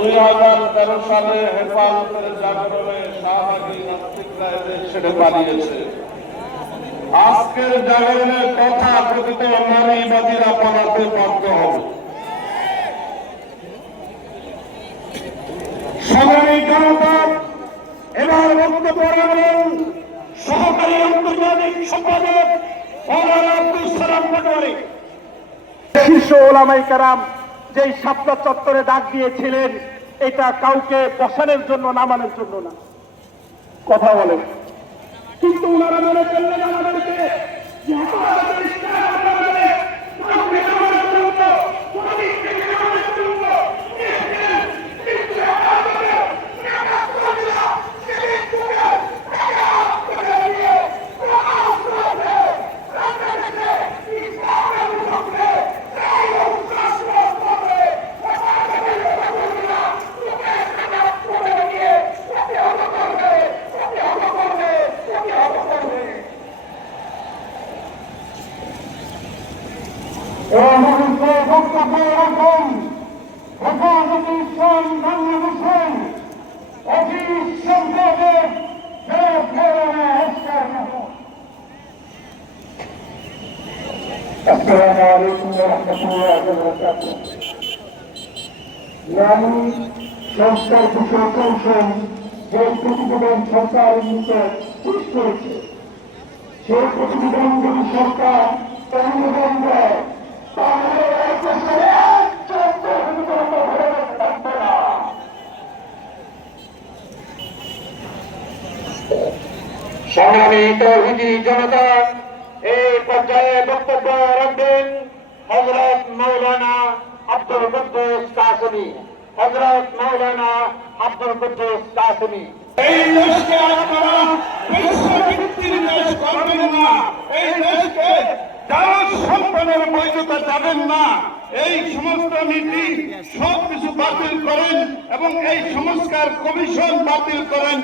2013 সালে হেফাজতের জাগরণে শাহবাগী নাস্তিকরা এদের ছেড়ে পালিয়েছে। আজকের জাগরণে তথা কথিত নারীবাদীরা পালাতে বাধ্য হবে। সংগ্রামী জনতা, এবার বক্তব্য রাখবেন সহকারী আন্তর্জাতিক সম্পাদক মওলানা আব্দুল সালাম পাটোয়ারি। শীর্ষ ওলামায়ে কেরাম যেই শাপলা চত্বরে ডাক দিয়েছিলেন, এটা কাউকে বসানোর জন্য, নামানোর জন্য না। কথা বলেন, কিন্তু ওনারা মনে করলেন আমাদেরকে হেফাজতে ইসলাম বাংলাদেশের অফিস সম্পাদক আসসালামু আলাইকুম ওয়া রাহমাতুল্লাহি ওয়া বারাকাতুহু। নারী সংস্কার বিষয়ক কৌশল যে প্রতিবেদন সরকার পেশ করেছে, সেই প্রতিবেদন যদি সরকার অনুমোদন দেয় তাহলে সংগ্রামী তৌহিদি জনতা, এই পর্যায়ে বক্তব্য রাখবেন হযরত মাওলানা আব্দুল কুদ্দুস কাসেমী। হযরত মাওলানা আব্দুল কুদ্দুস কাসেমী। এই দেশকে আপনারা বিশ্বভিত্তির দেশ করবেন না, এই দেশকে দাস সম্পদের বৈধতা যাবেন না। এই সমস্ত নীতি সবকিছু বাতিল করেন এবং এই সংস্কার কমিশন বাতিল করেন।